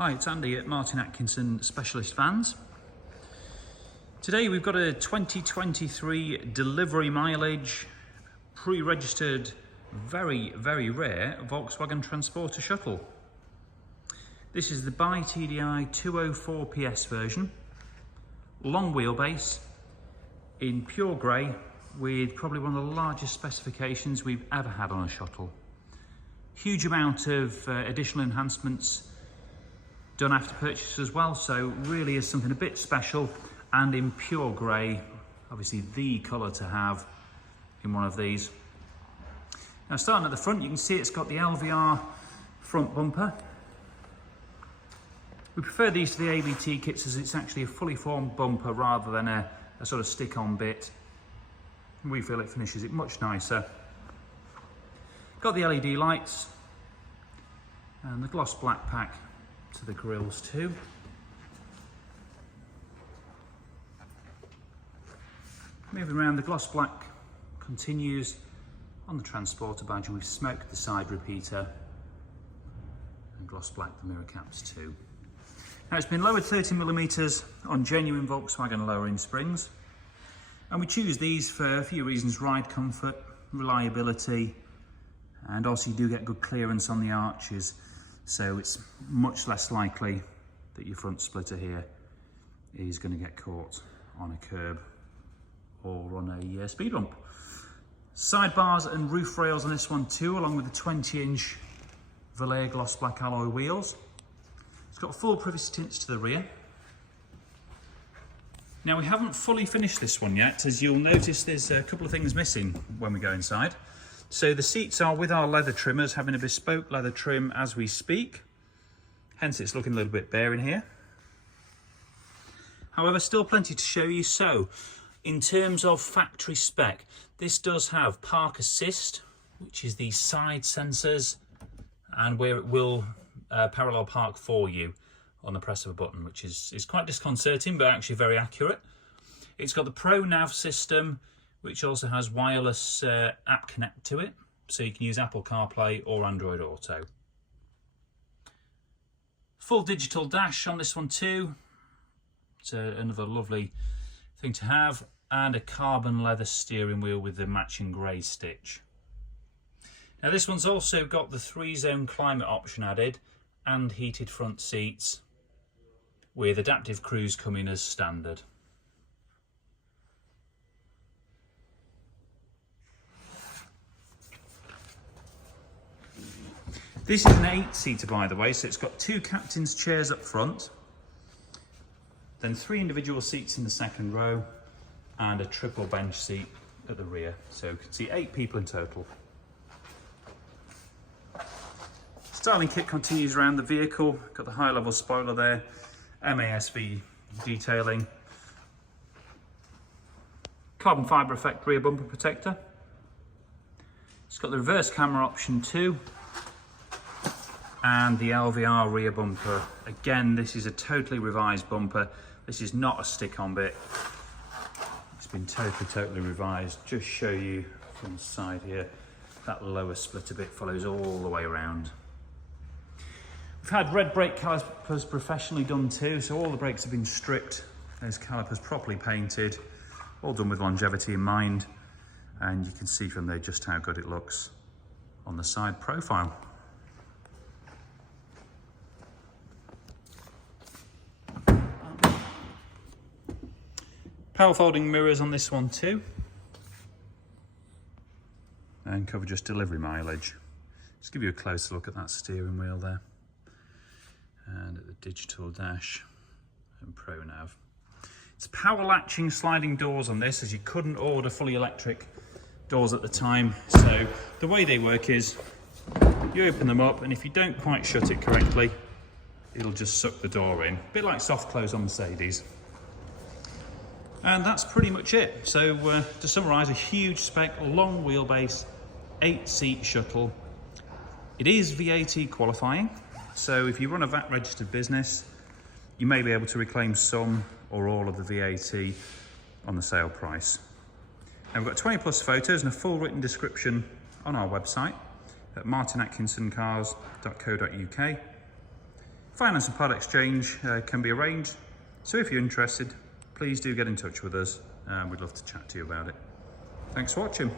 Hi, it's Andy at Martin Atkinson Specialist Vans. Today we've got a 2023 delivery mileage, pre-registered, very rare Volkswagen Transporter Shuttle. This is the BiTDi 204ps version, long wheelbase, in pure grey, with probably one of the largest specifications we've ever had on a shuttle. Huge amount of additional enhancements done after purchase as well, so really is something a bit special, and in pure grey, obviously the colour to have in one of these. Now, starting at the front, you can see it's got the LVR front bumper. We prefer these to the ABT kits as it's actually a fully formed bumper rather than a sort of stick-on bit. We feel it finishes it much nicer. Got the LED lights and the gloss black pack to the grills too. Moving around, the gloss black continues on the Transporter badge, and we've smoked the side repeater and gloss black the mirror caps too. Now, it's been lowered 30mm on genuine Volkswagen lowering springs, and we choose these for a few reasons: ride comfort, reliability, and also you do get good clearance on the arches, so it's much less likely that your front splitter here is going to get caught on a curb or on a speed bump. Sidebars and roof rails on this one too, along with the 20-inch Velour gloss black alloy wheels. It's got full privacy tints to the rear. Now, we haven't fully finished this one yet, as you'll notice there's a couple of things missing when we go inside. So the seats are with our leather trimmers, having a bespoke leather trim as we speak. Hence it's looking a little bit bare in here. However, still plenty to show you. So, in terms of factory spec, this does have park assist, which is the side sensors, and where it will parallel park for you on the press of a button, which is quite disconcerting, but actually very accurate. It's got the Pro Nav system, which also has wireless app connect to it, so you can use Apple CarPlay or Android Auto. Full digital dash on this one too. It's another lovely thing to have, and a carbon leather steering wheel with the matching grey stitch. Now, this one's also got the 3-zone climate option added and heated front seats, with adaptive cruise coming as standard. This is an 8-seater, by the way, so it's got 2 captain's chairs up front, then 3 individual seats in the second row, and a triple bench seat at the rear. So you can see 8 people in total. Styling kit continues around the vehicle. Got the high-level spoiler there, MASV detailing, carbon fibre effect rear bumper protector. It's got the reverse camera option too, and the LVR rear bumper. Again, this is a totally revised bumper. This is not a stick-on bit. It's been totally revised. Just show you from the side here, that lower splitter bit follows all the way around. We've had red brake calipers professionally done too, so all the brakes have been stripped, those calipers properly painted, all done with longevity in mind, and you can see from there just how good it looks on the side profile. Power folding mirrors on this one too, and cover just delivery mileage. Just give you a closer look at that steering wheel there, and at the digital dash and Pro Nav. It's power latching sliding doors on this, as you couldn't order fully electric doors at the time. So the way they work is you open them up, and if you don't quite shut it correctly, it'll just suck the door in. A bit like soft close on Mercedes. And that's pretty much it. So to summarise, a huge spec, long wheelbase, 8-seat shuttle. It is VAT qualifying, so if you run a VAT registered business, you may be able to reclaim some or all of the VAT on the sale price. Now, we've got 20+ photos and a full written description on our website at martinatkinsoncars.co.uk. Finance and part exchange can be arranged. So if you're interested, please do get in touch with us. We'd love to chat to you about it. Thanks for watching.